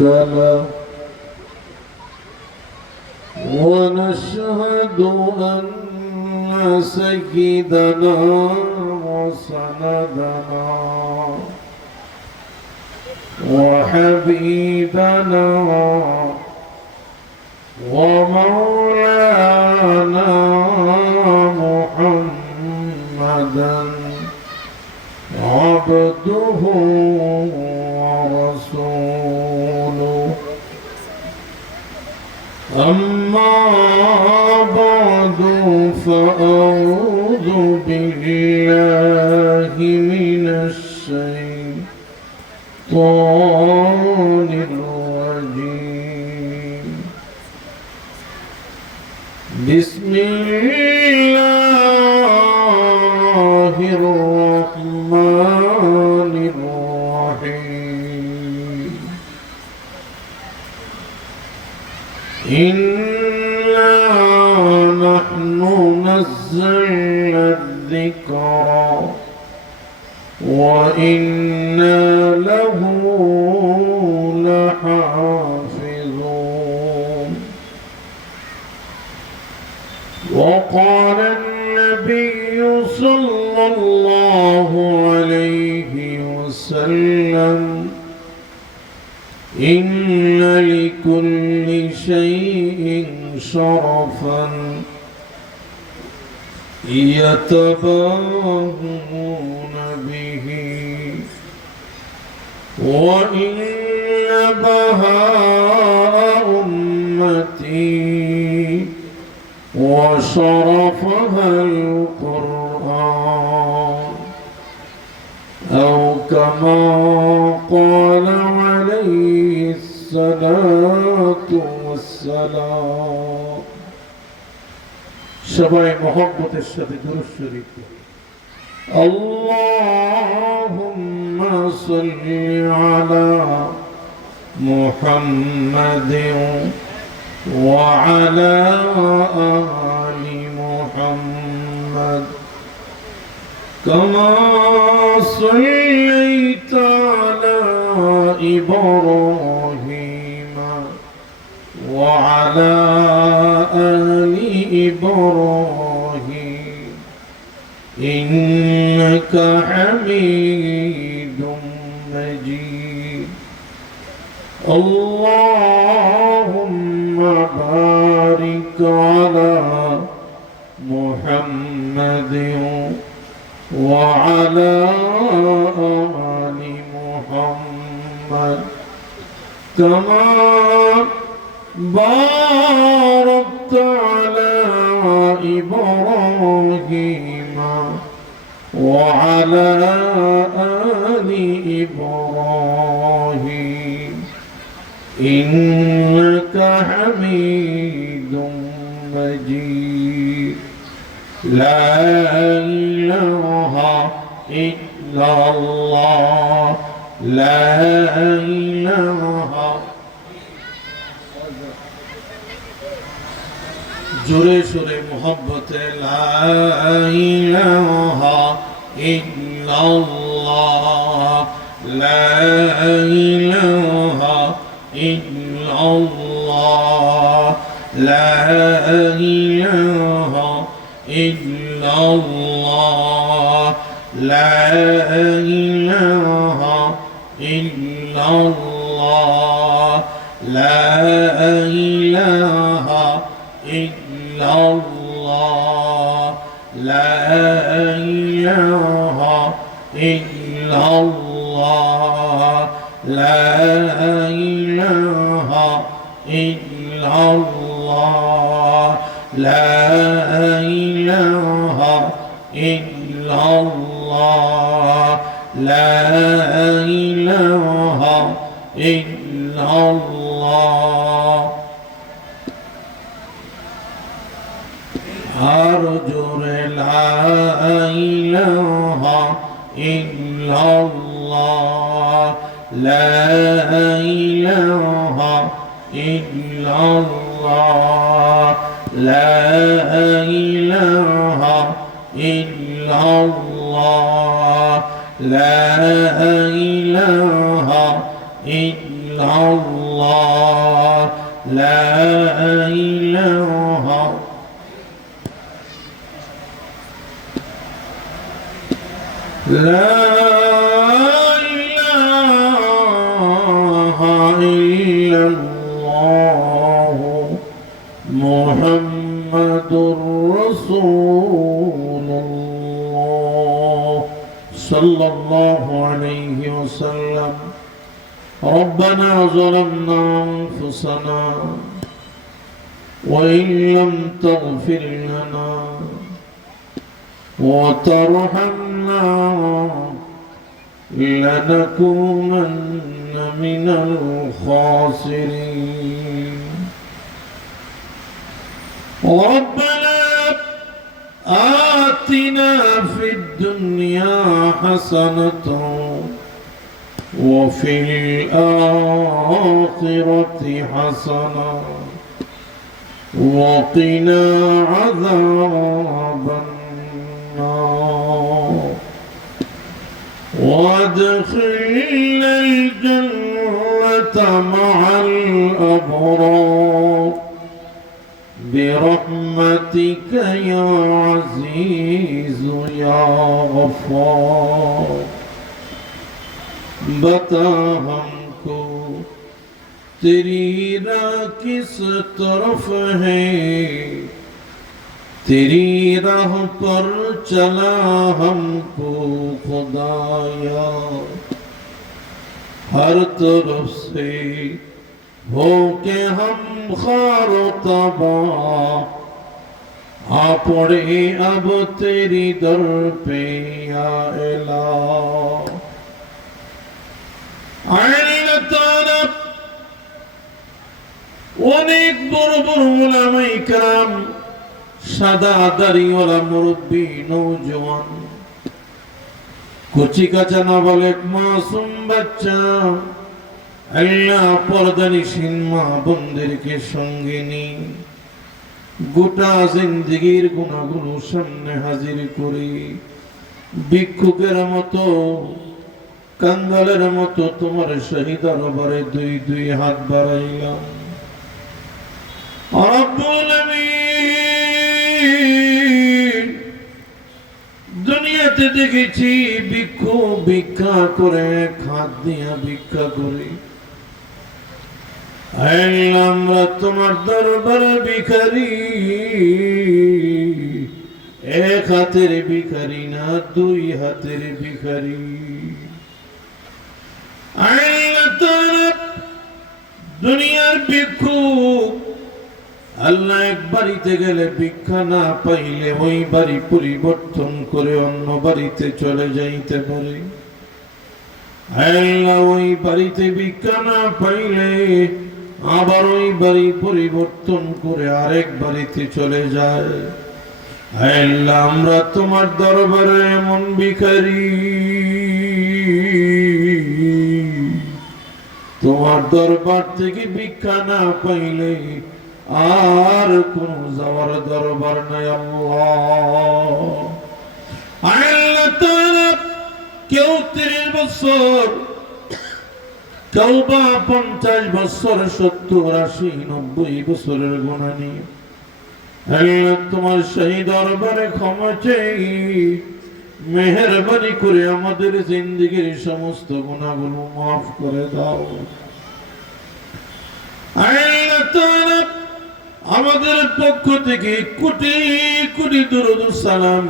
له ونشهد أن سيدنا وسندنا وحبيبنا ومولانا محمدا عبده ورسوله أما بعد فأعوذ بالله من الشيطان الرجيم بسم الله الرحمن الرحيم إنا نحن نزلنا الذكر وإنا له لحافظون وقال النبي صلى الله عليه وسلم إن لكل شيء شرفا يتباهون به وإن بهاء أمتي وشرفها القرآن أو كما قال عليه الصلاة والسلام সবাই মহব্বতের সাথে দুরূদ শরীফ আল্লাহুম্মা সাল্লি আলা মুহাম্মাদিন ওয়া আলা আলি মুহাম্মাদ কামা সাল্লাইতা আলা ইব্রাহিম ওয়া আলা আলি إبراهيم إنك حميد مجيد اللهم بارك على محمد وعلى آل محمد كما باركت على إبراهيم وعلى آل إبراهيم إنك حميد مجيد لا إله إلا الله لا إله জোরে সোরে মোহব্বতে লা ইলাহা ইল্লাল্লাহ লা ইলাহা ইল্লাল্লাহ লা ইলাহা ইল্লাল্লাহ লা ইলাহা ইল্লাল্লাহ লা ইলাহা الله لا إله إلا الله لا إله إلا الله لا إله إلا الله لا إله إلا الله আর জোরে লা ইলাহা ইল্লাল্লাহ লা ইলাহা ইল্লাল্লাহ লা ইলাহা ইল্লাল্লাহ لا إله إلا الله لا إله لا إله إلا الله محمد رسول الله صلى الله عليه وسلم ربنا ظلمنا أنفسنا وإن لم تغفر لنا وترحمنا لنكونن من الخاسرين ربنا آتنا في الدنيا حسنة وفي الآخرة حسنة وقنا عذاب النار وادخلنا الجنة مع الأبرار برحمتك يا عزيز يا غفار बता हमको तेरी राह किस तरफ है तेरी राह पर चला हमको खुदाया हर तरफ से हो के हम खारो तबाह आ पड़े अब तेरी दर पे या इलाह অনেক বড় বড় উলামায়ে কেরাম সাদা দাড়িওয়ালা মুরব্বি নওজোয়ান কচি কাঁচা নাবালেক মাসুম বাচ্চা আল্লাহ পর্দানিশীন মা বোনদেরকে সঙ্গে নিয়ে গোটা জিন্দেগীর গুনাহগুলো সামনে হাজির করে ভিক্ষুকের মতো কাঙ্গালের মতো তোমার শহীদ দরবারে দুই দুই হাত বাড়াইলাম রব্বুল আমিন দুনিয়াতে দেখেছি ভিক্ষু ভিক্ষা করে হাত দিয়া ভিক্ষা করে আমরা তোমার দরবারে ভিখারি এক হাতের ভিখারি না দুই হাতের ভিখারি দুনিয়ার ভিক্ষুক আল্লাহ এক বাড়িতে গেলে ভিক্ষা না পাইলে ওই বাড়ি পরিবর্তন করে অন্য বাড়িতে চলে যাইতে পারে আল্লাহ ওই বাড়িতে ভিক্ষা না পাইলে আবার ওই বাড়ি পরিবর্তন করে আরেক বাড়িতে চলে যায় আল্লাহ আমরা তোমার দরবারে এমন ভিখারি তোমার দরবার থেকে ভিক্ষা না পাইলে আর কোন যাওয়ার দরবার নাই আল্লাহ তাআলা কেউ 30 বছর কেউ বা 50 বছর 70 80 90 বছরের গুনাহ নিয়ে আল্লাহ তোমার সেই দরবারে ক্ষমা চাই মেহেরবানি করে আমাদের জিন্দেগীর সমস্ত গুনাহগুলো মাফ করে দাও আল্লাহ তাআলা আমাদের পক্ষ থেকে কোটি কোটি দরুদ ও সালাম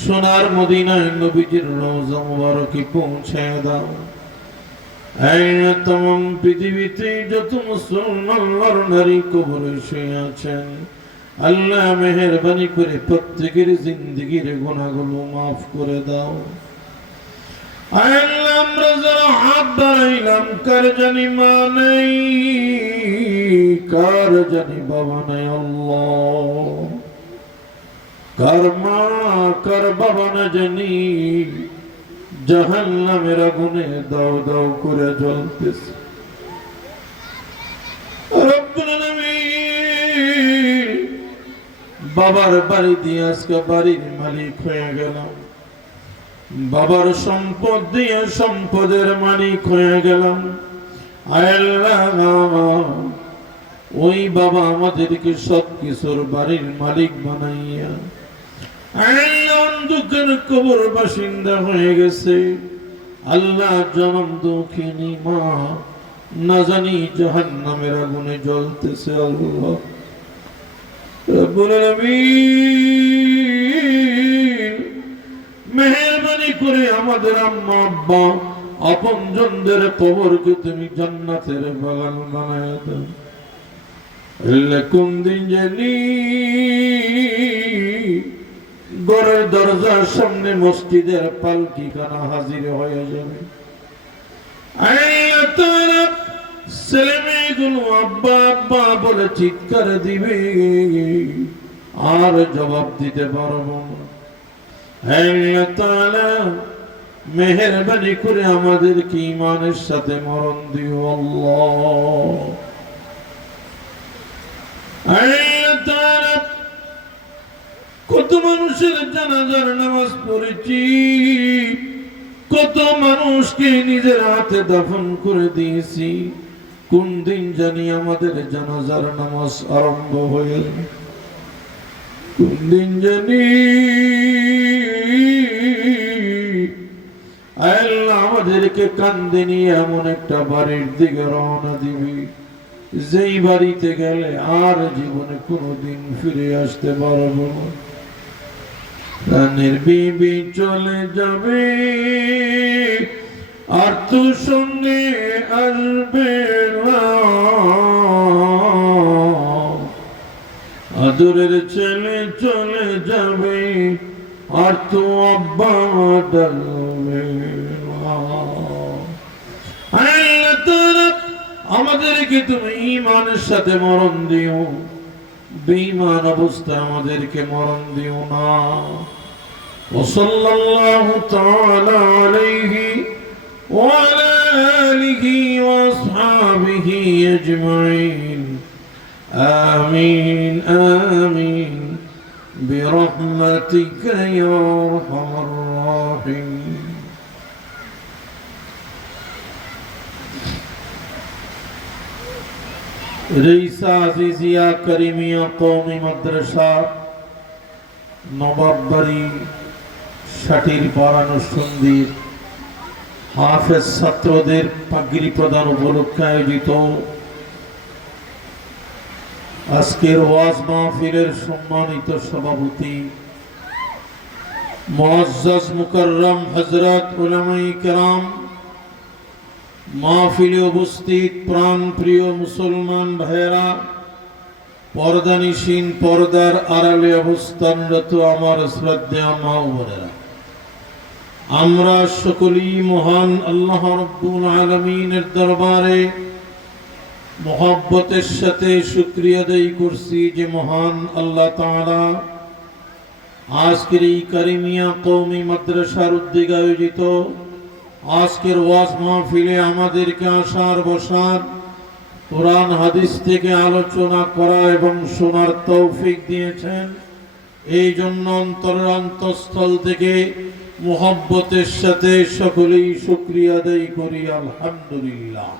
সোনার মদিনায় নবীজির রওজা মুবারকে পৌঁছায় দাও আল্লাহ तमाम পৃথিবীতে যত মুসলমান নারী কবরে শুয়ে আছেন আল্লাহ মেহেরবানি করে প্রত্যেকের জিন্দেগীর গুনাহগুলো মাফ করে দাও আল্লাহ আমরা যারা হাত বাড়াইলাম কার জানি মা নেই কার জানি বাবা নাই আল্লাহ কার মা কার বাবা না জানি জাহান্নামের আগুনে দাও দাও করে জ্বলতেছে রব্বুল আলামিন বাবার বাড়ি দিয়ে আজকে বাড়ির মালিক হয়ে গেলাম বাবার সম্পদ দিয়ে সম্পদের মালিক হয়ে গেলাম আল্লাহ ওই বাবা আমাদেরকে সব কিছুর বাড়ির মালিক বানাইয়া অন্ধকার কবর বাসিন্দা হয়ে গেছে। আল্লাহ জনম দুঃখিনী মা না জানি জাহান্নামের আগুনে জ্বলতেছে। আল্লাহ রব্বুল আলামিন মেহেরবানি করে আমাদের আম্মা আব্বা আপনজনদের কবরকে তুমি জান্নাতের বাগান বানায় দাও। কোন দিন জানি ঘরের দরজার সামনে মসজিদের পালকি খানা হাজির হয়ে যাবে। ছেলে মেয়েগুলো আব্বা আব্বা বলে চিৎকার দিবে, আর জবাব দিতে পারবো না। মেহেরবানি করে আমাদেরকে ঈমানের সাথে মরণ দিও আল্লাহ। কত মানুষের জানাজার নামাজ পড়েছি, কত মানুষকে নিজের হাতে দাফন করে দিয়েছি। কোন দিন জানি আমাদের জানাজার নামাজ আরম্ভ হয়ে, কোন দিন জানি আল্লাহ আমাদেরকে কান্দে নিয়ে এমন একটা বাড়ির দিকে রওনা দিবি যেই বাড়িতে গেলে আর জীবনে কোনোদিন ফিরে আসতে পারবো না। প্রাণের বিবি চলে যাবে আর তো সঙ্গে আসবে না, আদরের ছেলে চলে যাবে আর তো আব্বা ডালবে না। আমাদেরকে তুমি ঈমানের সাথে মরণ দিও, বেঈমান অবস্থায় আমাদেরকে মরণ দিও না। ওয়াসাল্লাল্লাহু তাআলা আলাইহি ওয়া আলা আলিহি ওয়া আসহাবিহি আজমাইন। আমিন আমিন বিরহমাতিকা ইয়া আরহামার রাহিমিন। রেইসা আজিজিয়া কারিমিয়া কওমি মাদ্রাসা নবাববাড়ি ষাটির বারানুসন্দির হাফেজ ছাত্রদের পাগড়ি প্রদান উপলক্ষে আয়োজিত আজকের ওয়াজ মাহফিলের সম্মানিত সভাপতি মুআজ্জাজ মুকাররম হযরত উলামায়ে কেরাম, মাহফিলে উপস্থিত প্রাণ প্রিয় মুসলমান ভাইয়েরা, পর্দানিশীন পর্দার আড়ালে অবস্থানরত আমার শ্রদ্ধেয় মা ও বোনেরা, আমরা সকলেই মহান আল্লাহ রাব্বুল আলামিনের দরবারে মহব্বতের সাথে শুকরিয়া আদায় করছি যে মহান আল্লাহ তাআলা আজকের এই কারিমিয়া কওমি মাদ্রাসার উদ্যোগে আয়োজিত আজকের ওয়াজ মাহফিলে আমাদেরকে আসার বসার, কোরআন হাদিস থেকে আলোচনা করা এবং শোনার তৌফিক দিয়েছেন। এই জন্য অন্তরের অন্তঃস্থল থেকে মুহাব্বতের সাথে সকলেই শুকরিয়া আদায় করি আলহামদুলিল্লাহ।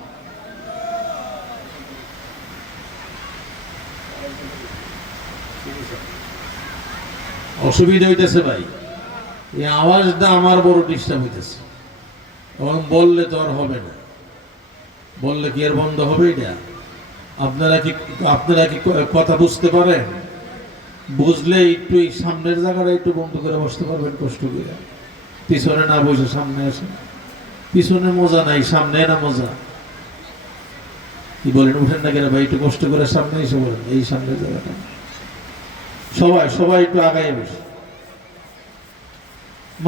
অসুবিধা হইতেছে ভাই, এই আওয়াজটা আমার বড় ডিস্টার্ব হইতেছে, এবং বললে তো আর হবে না, বললে কি এর বন্ধ হবে? এটা আপনারা কি কথা বুঝতে পারেন? বুঝলে একটু এই সামনের জায়গাটা একটু বন্ধ করে বসতে পারবেন কষ্ট করে, পিছনে না বসে সামনে আসেন। পিছনে মজা নাই, সামনে না মজা। কি বলেন, উঠেন না কেন ভাই? একটু কষ্ট করে সামনে এসে বলেন, এই সামনের জায়গাটা সবাই একটু আগায় বসে।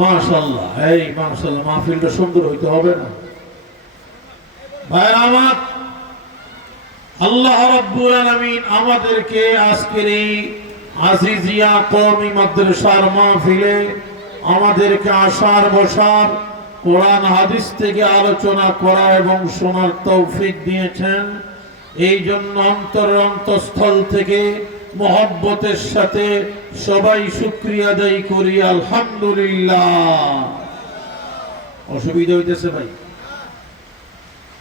মাশাআল্লাহ, এই মাশাআল্লাহ, মাহফিলটা সুন্দর হইতে হবে না ভাই আমার? আল্লাহ রাব্বুল আলামিন আমাদেরকে আজকের এই আজিজিয়া কওমি মাদ্রাসার মাহফিলে আমাদেরকে আসার বসার, কোরআন হাদিস থেকে আলোচনা করা এবং শোনার তৌফিক দিয়েছেন। এই জন্য অন্তরের অন্তঃস্থল থেকে মহব্বতের সাথে সবাই শুকরিয়া আদায় করি আলহামদুলিল্লাহ। অসুবিধা হইতেছে ভাই?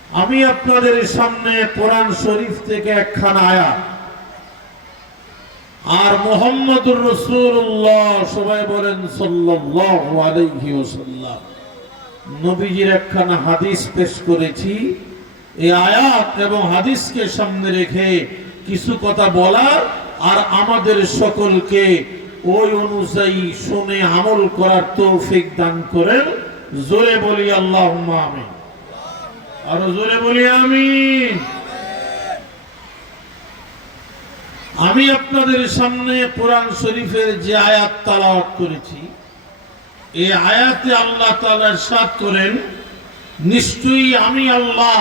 আমি আপনাদের সামনে কোরআন শরীফ থেকে একখানা আয়াত আর মুহাম্মদুর রাসূলুল্লাহ সবাই বলেন সাল্লাল্লাহু আলাইহি ওয়াসাল্লাম নবীজির একখানা হাদিস পেশ করেছি। এই আয়াত এবং হাদিসকে সামনে রেখে কিছু কথা বলার আর আমাদের সকলকে ওই অনুযায়ী শুনে আমল করার তৌফিক দান করেন। জোরে বলি আল্লাহুম্মা আমিন। আর জোরে বলি আমিন। আমি আপনাদের সামনে কোরআন শরীফের যে আয়াত তেলাওয়াত করেছি, এই আয়াতে আল্লাহ তাআলা ইরশাদ করেন, নিশ্চয়ই আমি আল্লাহ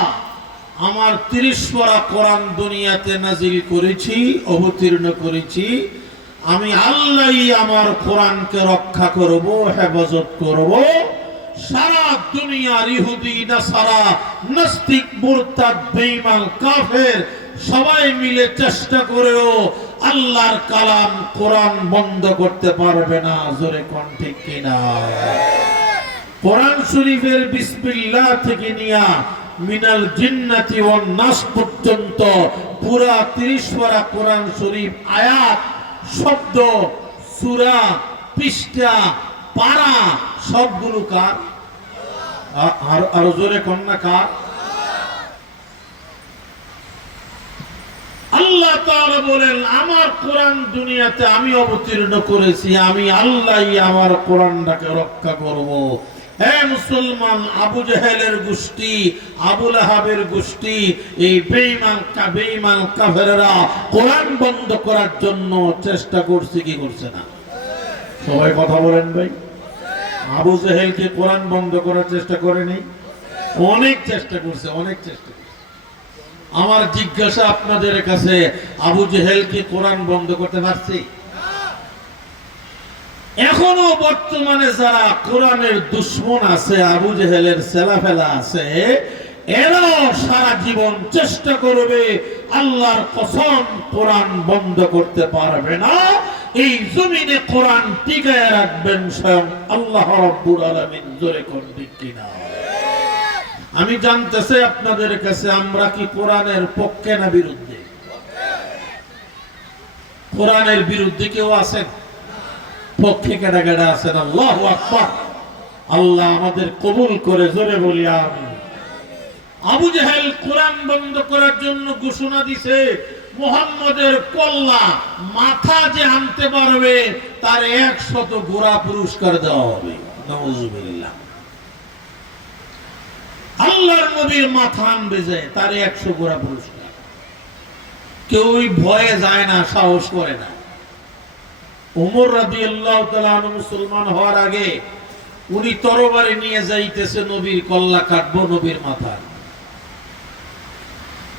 আমার 30 পারা কোরআন দুনিয়াতে নাজিল করেছি, অবতীর্ণ করেছি। আমি আল্লাহই আমার কোরআনকে রক্ষা করব, হেফাজত করব। সারা দুনিয়ার ইহুদি, নাসারা, নাস্তিক, মুরতাদ, বেঈমান, কাফের সবাই মিলে চেষ্টা করেও আল্লাহর কালাম কোরআন বন্ধ করতে পারবে না। জোরে কোন ঠিক কিনা? কোরআন শরীফের বিসমিল্লাহ থেকে নিয়া মিনাল জিন্নাতি ওয়ান নাস পর্যন্ত পুরা 30 পারা কোরআন শরীফ আয়াত, শব্দ, সূরা, পৃষ্ঠা, পারা সবগুলো কার? আর জোরে কন্যা কার? আল্লাহ তাআলা বলেন, আমার কোরআন দুনিয়াতে আমি অবতীর্ণ করেছি, আমি আল্লাহই আমার কোরআনটাকে রক্ষা করব। হে মুসলমান, আবু জেহেলের গোষ্ঠী, আবু লাহাবের গোষ্ঠী, এই বেঈমান কাফেররা কোরআন বন্ধ করার জন্য চেষ্টা করছে কি করছে না? সবাই কথা বলেন ভাই। আবু জেহেল কি কোরআন বন্ধ করার চেষ্টা করেনি? অনেক চেষ্টা করছে, অনেক চেষ্টা করছে। আমার জিজ্ঞাসা আপনাদের কাছে, আবু জেহেল কি কোরআন বন্ধ করতে পারছে? এখনো বর্তমানে যারা কোরআনের দুশমন আছে, আবু জেহেলের ছেলাফেলা আছে, এরাও সারা জীবন চেষ্টা করবে, আল্লাহর কসম কোরআন বন্ধ করতে পারবে না। এই জমিনে কোরআন টিকায় রাখবেন স্বয়ং আল্লাহ রাব্বুল আলামিন। জোরে কোন ঠিক কিনা? আমি জানতে চাই আপনাদের কাছে, আমরা কি কোরআনের পক্ষে না বিরুদ্ধে? কোরআনের বিরুদ্ধে কেউ আছেন? পক্ষে কেডা কেডা আছেন? আল্লাহু আকবার। আল্লাহ আমাদের কবুল করে। জোরে বলি আমিন। আবু জেহেল কোরআন বন্ধ করার জন্য ঘোষণা দিছে, মুহাম্মদের কল্লা মাথা যে আনতে পারবে তার 100 ঘোড়া পুরস্কার দেওয়া হবে। নাউজুবিল্লাহ। আল্লাহর নবীর মাথা আনবে যে তার 100 ঘোড়া পুরস্কার। কেউই ভয়ে যায় না, সাহস করে না। ওমর রাদিয়াল্লাহু তাআলা আনহু মুসলমান হওয়ার আগে উনি তরবারি নিয়ে যাইতেছে, নবীর কল্লা কাটবো, নবীর মাথা।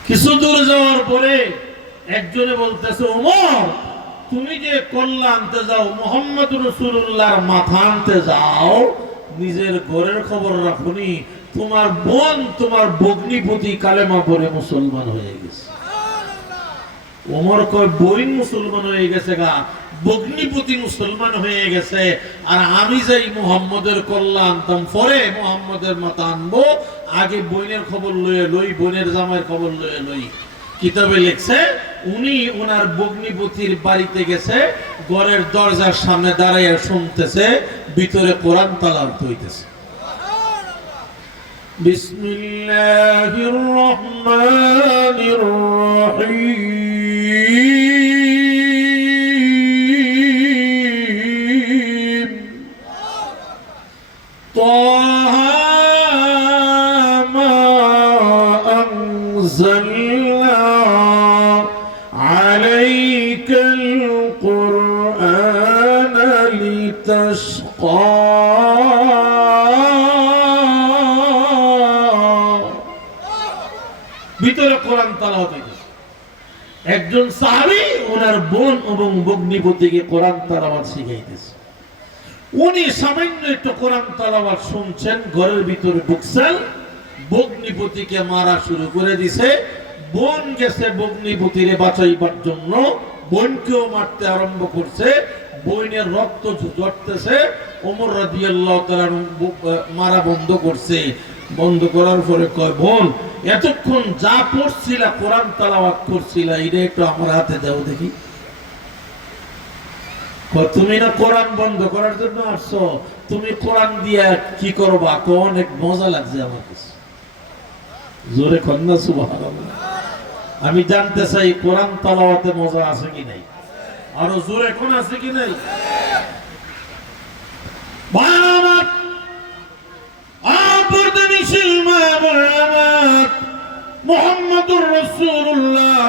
কিছু দূর যাওয়ার পরে একজনে বলতেছে, ওমর তুমি যে কল্লা আনতে যাও, মুহাম্মদুর রাসূলুল্লাহর মাথা আনতে যাও, নিজের ঘরের খবর রাখুনি, তোমার বোন, তোমার ভগ্নিপতি কালেমা পড়ে মুসলমান হয়ে গেছে। ওমর কয়, বোন মুসলমান হয়ে গেছে গা, ভগ্নিপতি মুসলমান হয়ে গেছে, আর আমি যাই মুহাম্মদের কল্লা আনতাম, পরে মুহাম্মদের মাথা আনবো, আগে বোনের খবর লয়ে লই, বোনের জামাইয়ের খবর লয়ে লই। কিতাবে লিখছে, উনি ওনার ভগ্নিপতির বাড়িতে গেছে, ঘরের দরজার সামনে দাঁড়াইয়া শুনতেছে, ভিতরে কোরআন তেলাওয়াত হইতেছে। বিসমিল্লাহির রহমানির রহিম। তাহা মা আনজালনা আলাইকাল কুরআনা লিতাশকা। ভিতরে কোরআন তেলাওয়াত হইতেছে। একজন সাহাবী ওনার বোন এবং ভগ্নিপতিকে কোরআন তেলাওয়াত শিখাইতেছে। উনি সামান্য একটু কোরআন তেলাওয়াত শুনছেন, ঘরের ভিতরে ঢুকছেন, ভগ্নিপতিকে মারা শুরু করে দিছে। বোন গেছে ভগ্নিপতিরে বাঁচাইবার জন্য, বোনকেও মারতে আরম্ভ করছে, বোনের রক্ত ঝরতেছে। ওমর রাদিয়াল্লাহু তাআলা মারা বন্ধ করছে। বন্ধ করার পরে কয়, বোন এতক্ষণ যা পড়ছিলা, কোরআন তেলাওয়াত করছিলা, এটা একটু আমার হাতে দাও দেখি। তুমি না কোরআন বন্ধ করার জন্য আসছো, তুমি কোরআন দিয়া কি করবা? অনেক মজা লাগছে আমার কাছে। জোরে কন্যা সুবহানাল্লাহ। আমি জানতে চাই কোরআন তেলাওয়াতে মজা আছে কি নাই? আরো জোরে কোন আছে কি নাই? মুহাম্মদুর রাসূলুল্লাহ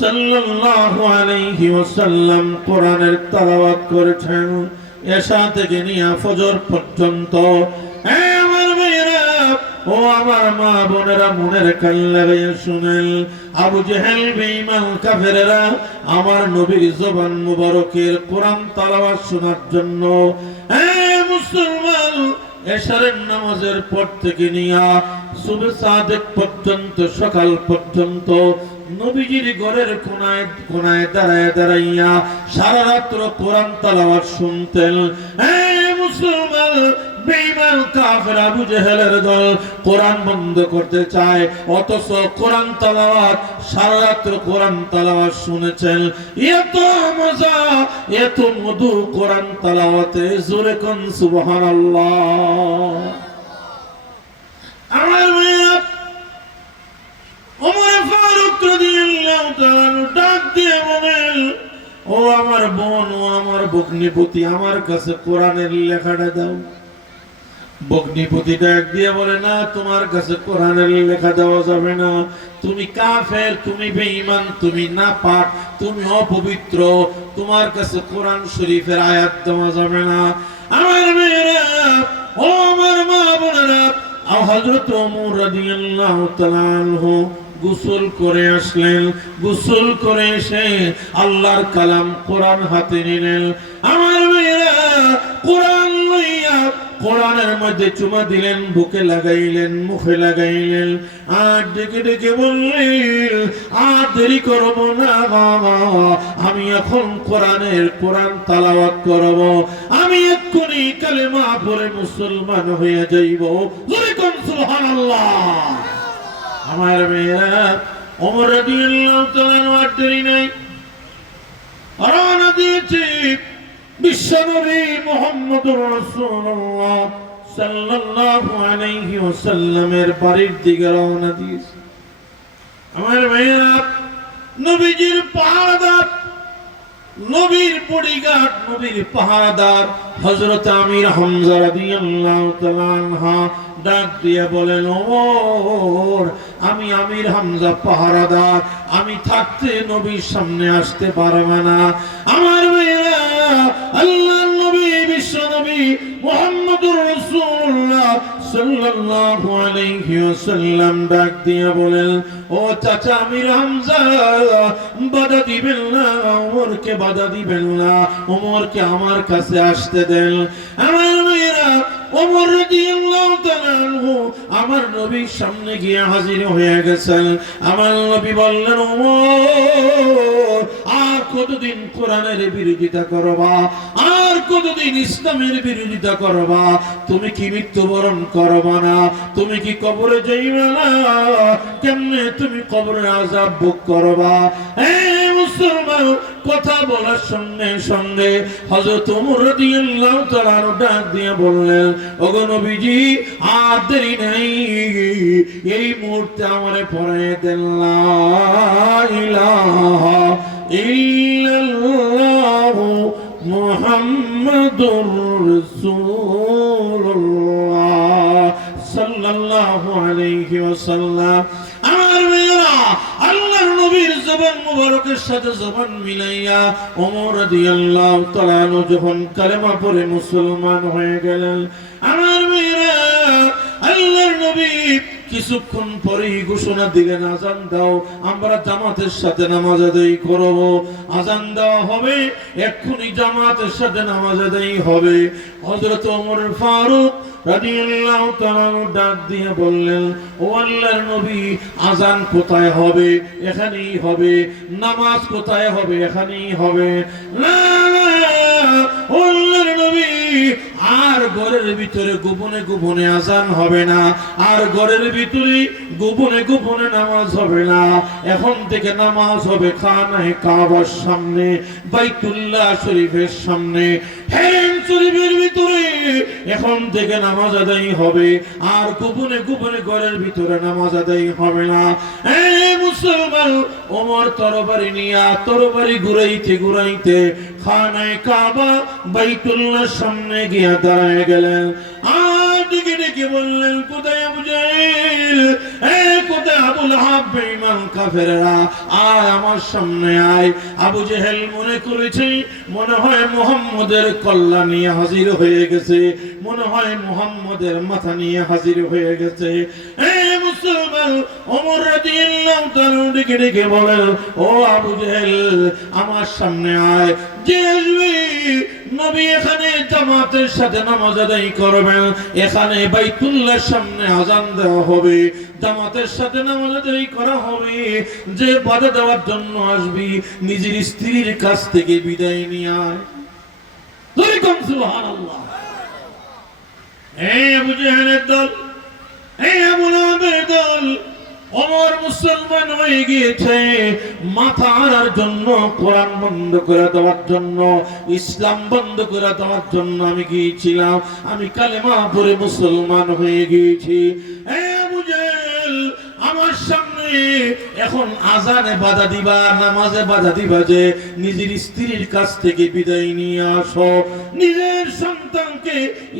সাল্লাল্লাহু আলাইহি ওয়াসাল্লাম কোরআনের তেলাওয়াত করেছেন এশা থেকে নিয়ে ফজর পর্যন্ত। আমার ভাইরা ও আমার মা বোনেরা, মনের কান লাগাইয়া শুনেন। আবু জেহেল বেঈমান কাফেরেরা আমার নবীর জবান মুবারকের কোরআন তেলাওয়াত শোনার জন্য মুসলমান এশারের নামাজের পর থেকে নিয়ে সুবহ সাদেক পর্যন্ত, সকাল পর্যন্ত নবীজির ঘরের কোনায় কোনায় দাঁড়ায় দাঁড়াইয়া সারা রাত্র কোরআন তেলাওয়াত শুনতেন। মুসলমান বেঈমান কাফের আবু জেহেলের দল কোরআন বন্ধ করতে চায়, অথচ কোরআন তেলাওয়াত সারা রাত্র কোরআন তেলাওয়াত শুনেছেন। এত মজা, এত মধু কোরআন তেলাওয়াতে। জোরে কোন সুবহানাল্লাহ। আমার ভাইয়া ওমর ফারুক রাদিয়াল্লাহু তাআলা ডাক দিয়ে বলেন, ও আমার বোন, ও আমার ভগ্নিপতি, আমার কাছে কোরআনের লেখাটা দাও। ভগ্নিপতি ডাক দিয়ে বলে, না, তোমার কাছে কোরআনের লেখা দেওয়া যাবে না। তুমি কাফের, তুমি বেঈমান, তুমি নাপাক, তুমি অপবিত্র, তোমার কাছে কোরআন শরীফের আয়াত দেওয়া যাবে না। আমার মেয়েরা, ও আমার মা বোনেরা, হযরত ওমর রাদিয়াল্লাহু তাআলা আনহু গোসল করে আসলেন। গোসল করে এসে আল্লাহর কালাম কোরআন হাতে নিলেন। আমার মেয়েরা কোরআন লইয়া কোরআনের মধ্যে চুমা দিলেন, বুকে লাগাইলেন, মুখে লাগাইলেন, আর ডেকে ডেকে বললেন, আর দেরি করব না, আমি এখন কোরআন তেলাওয়াত করব, আমি এক্ষুনি কালেমা পড়ে মুসলমান হয়ে যাইব। জোরে কোন সুবহানাল্লাহ। আমার মেয়েরা ওমর রাদিয়াল্লাহু তাআলা আর দেরি নাই, রওনা দিয়েছে বিশ্বনবী মুহাম্মদুর রাসূলুল্লাহ সাল্লাল্লাহু আলাইহি ওয়াসাল্লামের বাড়ির দিকে রওনা দিয়েছে। আমার মেয়েরা নবীজির পাহারাদার, নবীর বডিগার্ড, নবীর পাহারাদার হযরত আমির হামজা রাদিয়াল্লাহু তাআলা আনহু ডাক দিয়ে বলেন, ওমর, আমি আমির হামজা পাহারাদার, আমি থাকতে নবীর সামনে আসতে পারবে না। আমার মেয়েরা আল্লাহর নবী, বিশ্ব নবী মুহাম্মদুর রাসূলুল্লাহ সাল্লাল্লাহু আলাইহি ওয়াসাল্লাম ডাক দিয়ে বলেন, ও চাচা আমির হামজা, বাধা দিবেন না, ওমরকে বাধা দিবেন না, ওমরকে আমার কাছে আসতে দেন। আমার মেয়েরা ওমর রাদিয়াল্লাহু তাআলা আনহু আমার নবীর সামনে গিয়ে হাজির হয়ে গেছেন। আমার নবী বললেন, ওমর, আর কতদিন কোরআনের বিরোধিতা করবা? আর কতদিন ইসলামের বিরোধিতা করবা? তুমি কি মৃত্যুবরণ করবা না? তুমি কি কবরে যাইবা না? কেমনে তুমি কবরের আযাব ভোগ করবা? মুসলমান, কথা বলার সঙ্গে সঙ্গে হযরত ওমর রাদিয়াল্লাহু তাআলা ডাক দিয়ে বললেন, ওগো নবীজি, আর দেরি নাই, এই মুহূর্তে আমারে পড়ায় দেন লা ইলাহা ইল্লাল্লাহু মুহাম্মাদুর রাসূলুল্লাহ সাল্লাল্লাহু আলাইহি ওয়াসাল্লাম। আমার মেয়েরা আল্লাহর নবীর জবান মুবারকের সাথে জবান মিলাইয়া ওমর রাদিয়াল্লাহু তাআলা আনহু যখন কালেমা পড়ে মুসলমান হয়ে গেলেন। আমার মেয়েরা আল্লাহর নবী কিছুক্ষণ পরেই ঘোষণা দিলেন, আজান দাও, আমরা জামাতের সাথে নামাজ আদায় করব। আজান দেওয়া হবে, এক্ষুনি জামাতের সাথে নামাজ আদায় হবে। হযরত ওমর ফারুক রাদিয়াল্লাহু তাআলা ডাক দিয়ে বললেন, ও আল্লাহর নবী, আজান কোথায় হবে? এখানেই হবে। নামাজ কোথায় হবে? এখানেই হবে। না, ও আল্লাহর নবী, আর ঘরের ভিতরে গোপনে গোপনে আজান হবে না, আর ঘরের ভিতরে গোপনে গোপনে নামাজ হবে না। এখন থেকে নামাজ হবে খানায়ে কাবার সামনে, বাইতুল্লাহ শরীফের সামনে, হেরেম শরীফের ভিতরে। এখন থেকে নামাজ আদায় হবে, আর গোপনে গোপনে ঘরের ভিতরে নামাজ আদায় হবে না। মুসলমান, ওমর তরবারি নিয়ে তরবারি ঘুরাইতে ঘুরাইতে খানায়ে কাবা বাইতুল্লাহ সামনে গিয়ে দাঁড়ায় গেলেন। আর ডেকে ডেকে বললেন, কোথায় আবু জাহেল, কোথায় আবু লাহাব বেঈমান কাফেররা, আয় আমার সামনে আয়। আবু জাহেল মনে করেছে মনে হয় মুহাম্মদের কল্লা নিয়ে হাজির হয়ে গেছে, মনে হয় মুহাম্মদের মাথা নিয়ে হাজির হয়ে গেছে। মুসলমান, ওমর রাদিয়াল্লাহু তাআলা ডেকে ডেকে বলেন, ও আবু জাহেল আমার সামনে আয়। যে আসবে নবী এখানে জামাতের সাথে নামাজ আদায় করবেন, এখানে বাইতুল্লাহর সামনে আজান দেওয়া হবে, জামাতের সাথে নামাজ আদায় করা হবে। যে বাধা দেওয়ার জন্য আসবি নিজের স্ত্রীর কাছ থেকে বিদায় নিয়ে আয়। সুবহানাল্লাহ। আবু জাহেলের দল, আবু লাহাবের দল, ওমর মুসলমান হয়ে গিয়েছে মাথা আনার জন্য, কোরআন বন্ধ করে দেওয়ার জন্য, ইসলাম বন্ধ করে দেওয়ার জন্য আমি গিয়েছিলাম। আমি কালেমা পড়ে মুসলমান হয়ে গিয়েছি। আবু জাহেল আমার সামনে এখন আজানে বাধা দিবা, নামাজে বাধা দিবা যে নিজের স্ত্রীর কাছ থেকে বিদায় নিয়ে আসো, নিজের সন্তানকে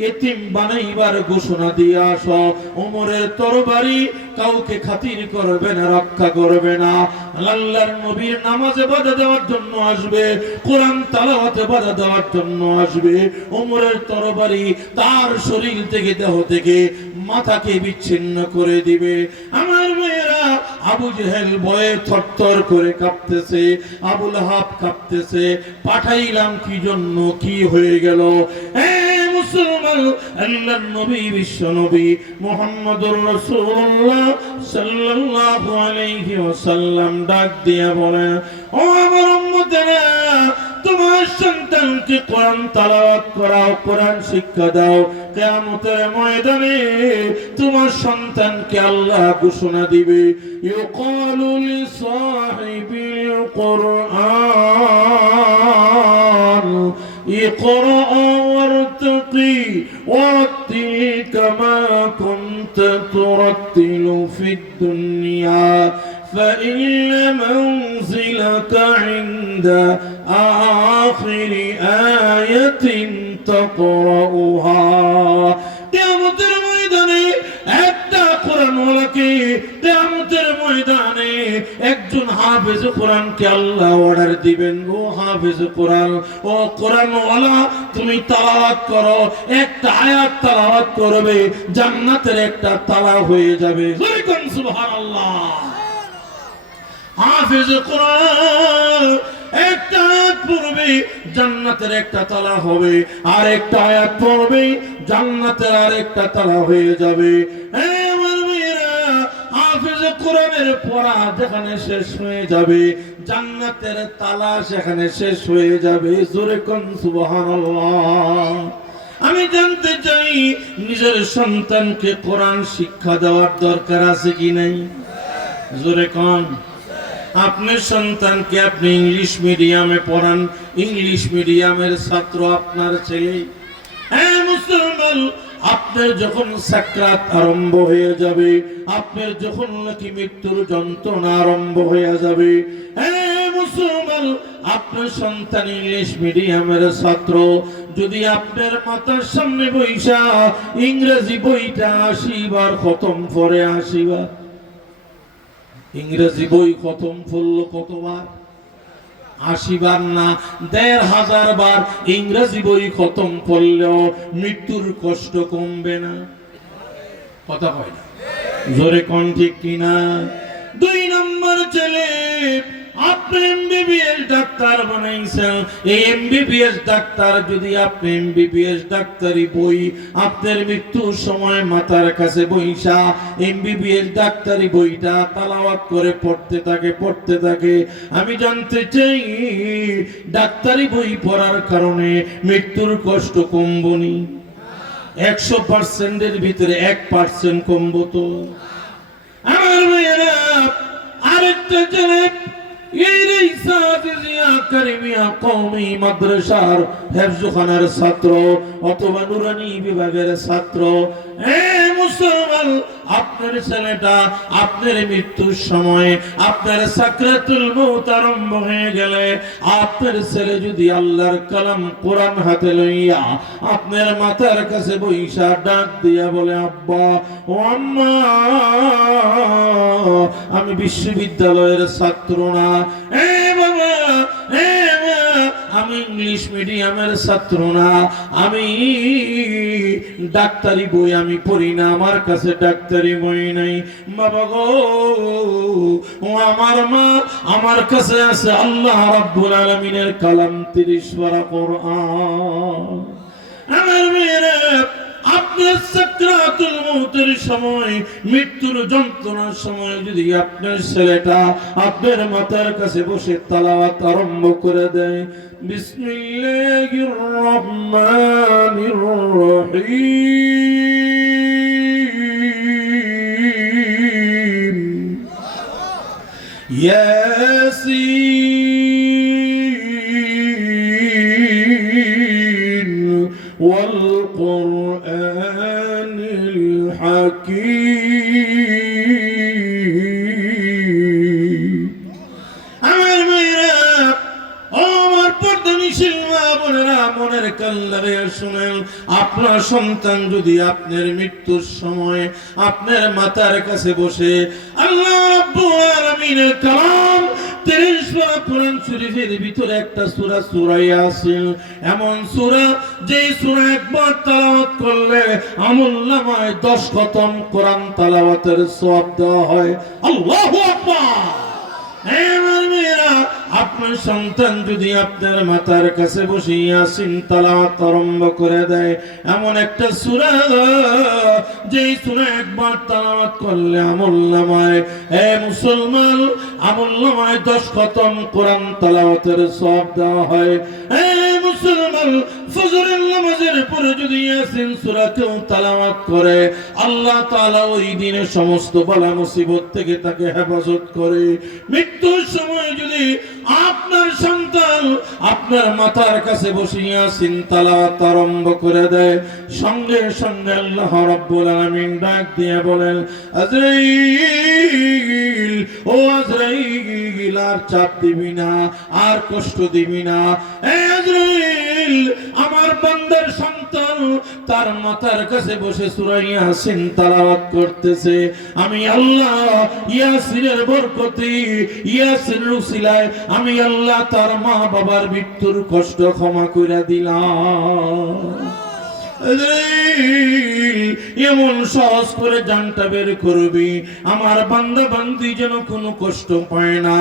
এতিম বানাইবার ঘোষণা দিয়ে আসো। ওমরের তরবারি কাউকে খাতির করবে না, রক্ষা করবে না। আল্লাহর নবীর নামাজে বাধা দেওয়ার জন্য আসবে, কোরআন তেলাওয়াতে বাধা দেওয়ার জন্য আসবে। ওমরের তরবারি তার শরীর থেকে, দেহ থেকে মাথাকে বিচ্ছিন্ন করে দিবে। আমার মেয়েরা, আবু জাহেল ভয়ে থরথর করে কাঁপতেছে, আবু লাহাব কাঁপতেছে। পাঠাইলাম কি জন্য, কি হয়ে গেল? মুসলমান, আল্লাহর নবী, বিশ্ব নবী মুহাম্মদুর রাসূলুল্লাহ সাল্লাল্লাহু আলাইহি ওয়াসাল্লাম ডাক দিয়ে বলেন, ও আমার উম্মতেরা, তোমার সন্তানকে কোরআন তেলাওয়াত করাও, কোরআন শিক্ষা দাও। কিয়ামতের ময়দানে তোমার সন্তানকে আল্লাহ ঘোষণা দিবে, ইউকালু লিসাহিবিল কুরআন ইকরা ওয়ারতাকি ওয়ারাত্তিল কামা কুনতা তুরাত্তিলু ফিদ দুনিয়া فإن منزلك عند آخر آية تقرأها। কিয়ামতের ময়দানে একটা কোরআনওয়ালাকে, কিয়ামতের ময়দানে একজন হাফেজ কোরআনকে আল্লাহ অর্ডার দিবেন, ও হাফেজ কোরআন, ও কোরআনওয়ালা, তুমি তেলাওয়াত করো। একটা আয়াত তেলাওয়াত করবে, জান্নাতের একটা তালা হয়ে যাবে। সুবহানাল্লাহ। হাফেজ কোরআন একটা আয়াত পড়বে, জান্নাতের একটা তালা হবে, আর একটা আয়াত পড়বে, জান্নাতের আর একটা তালা হয়ে যাবে। আমার মেয়েরা, হাফেজ কোরআনের পড়া যেখানে শেষ হয়ে যাবে, জান্নাতের তালা সেখানে শেষ হয়ে যাবে। জোরে কোন সুবহানাল্লাহ। আমি জানতে চাই, নিজের সন্তানকে কোরআন শিক্ষা দেওয়ার দরকার আছে কি নাই? জোরে কোন। আপনার সন্তানকে আপনি ইংলিশ মিডিয়ামে পড়ান, ইংলিশ মিডিয়ামের ছাত্র আপনার ছেলে। মুসলমান, আপনার যখন সাকরাত আরম্ভ হয়ে যাবে, আপনার যখন নাকি মৃত্যুর যন্ত্রণা আরম্ভ হয়ে যাবে, মুসলমান, আপনার সন্তান ইংলিশ মিডিয়ামের ছাত্র, যদি আপনার মাথার সামনে বইসা ইংরেজি বইটা 80 বার খতম করে, 80 বার ইংরেজি বই খতম করলো কতবার? 80 বার না, 1500 বার ইংরেজি বই খতম করলেও মৃত্যুর কষ্ট কমবে না। কথা কয় না? জোরে কোন ঠিক কিনা? 2 নম্বর ছেলে, আপনি এমবিবিএস ডাক্তার বানাইছেন, এই এমবিবিএস ডাক্তার যদি আপনি এমবিবিএস ডাক্তারি বই আপনার মৃত্যুর সময় মাথার কাছে বইসা এমবিবিএস ডাক্তারি বইটা তালাওয়াত করে পড়তে থাকে, আমি জানতে চাই ডাক্তারি বই পড়ার কারণে মৃত্যুর কষ্ট কমবনি? 100%-এর ভিতরে 1% কমবো তো? আমার মেয়েরা, আরেকটা ছেলে এই রিসাজিয়া কারিমিয়া কওমি মাদ্রাসার হেফজখানার ছাত্র অথবা নুরানি বিভাগের ছাত্র, মুসলমান, আপনার ছেলেটা আপনার মৃত্যুর সময় আপনার সাকরাতুল মউত আরম্ভ হয়ে গেলে আপনার ছেলে যদি আল্লাহর কালাম কোরআন হাতে লইয়া আপনার মাথার কাছে বইসা ডাক দিয়া বলে, আব্বা ও আম্মা, আমি বিশ্ববিদ্যালয়ের ছাত্র না, বাবা, আমি ইংলিশ মিডিয়ামের ছাত্র না, আমি ডাক্তারি বই আমি পড়ি না, আমার কাছে ডাক্তারি বই নাই, বাবা গো, ও আমার মা, আমার কাছে আছে আল্লাহ রাব্বুল আলামিনের কালাম 30 পারা কোরআন। আমার মেয়েরা, আপনার সাকরাতুল মউতের সময়, মৃত্যুর যন্ত্রণার সময় যদি আপনার ছেলেটা আপনার মাথার কাছে বসে তেলাওয়াত আরম্ভ করে দেয়, বিসমিল্লাহির রহমানির রহিম, ইয়াসিন ওয়াল কুরআনিল হাকীম। আমার মেয়েরা, ও আমার পর্দানিশীল মা বোনেরা, মনের কাল্লারে শুনেন, আপনার সন্তান যদি আপনার মৃত্যুর সময় আপনার মাথার কাছে বসে আল্লাহ রাব্বুল আলামিনের কালাম 30 পারা কোরআন শরীফের ভিতরে একটা সূরা, সূরা ইয়াসিন, এমন সূরা যে সূরা একবার তেলাওয়াত করলে আমলনামায় 10 খতম কোরআন তেলাওয়াতের সওয়াব দেওয়া হয়। আল্লাহু আকবার। আমার মেয়েরা, আপনার সন্তান যদি আপনার মাথার কাছে বসে ইয়াসিন তেলাওয়াত আরম্ভ করে দেয়, এমন একটা সূরা যে সূরা একবার তেলাওয়াত করলে আমলনামায়, মুসলমান, আমলনামায় 10 খতম কোরআন তেলাওয়াতের সওয়াব দেওয়া হয়। মুসলমান, ফজরের নামাজের পরে যদি ইয়াসিন সূরা কেউ তেলাওয়াত করে, আল্লাহ তাআলা ওই দিনে সমস্ত বালা মুসিবত থেকে তাকে হেফাজত করে। মৃত্যুর সময় যদি আপনার সন্তান আপনার মাথার কাছে বসে ইয়াসিন তেলাওয়াত আরম্ভ করে দেয়, সঙ্গে সঙ্গে আল্লাহ রাব্বুল আলামিন ডাক দিয়ে বলেন, আজরাইল, ও আজরাইল, আর চাপ দিবি না, আর কষ্ট দিবি না। আজরাইল, আমার বান্দার সন্তান তার মাথার কাছে বসে সূরা ইয়াসিন তেলাওয়াত করতেছে, আমি আল্লাহ ইয়াসিনের বরকতে, ইয়াসিনের উসিলায় আমি আল্লাহ তার মা বাবার মৃত্যুর কষ্ট ক্ষমা করে দিলাম। এমন সহজ করে জানটা বের করবি, আমার বান্দা বান্দি যেন কোনো কষ্ট পায় না।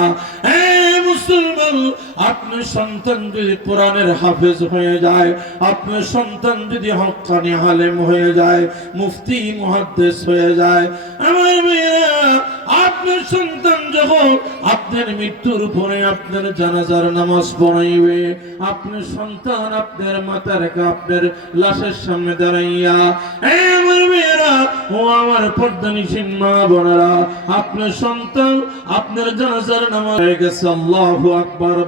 মুসলমান, আপনার সন্তান যদি কোরআনের হাফেজ হয়ে যায়, আপনার সন্তান যদি হক্কানি আলেম হয়ে যায়, মুফতি মুহাদ্দিস হয়ে যায়, আমার মেয়েরা, আপনার সন্তান যখন আপনার মৃত্যুর পরে আপনার জানাজার নামাজ পড়াইবে, আপনার সন্তান আপনার মাথা রেখে আপনার লাশের সামনে দাঁড়াইয়া, আমার মেয়েরা, ও আমার পর্দানিশীল মা বোনেরা, আপনার সন্তান আপনার জানাজার নামাজ হয়ে গেছে, আল্লাহু আকবার।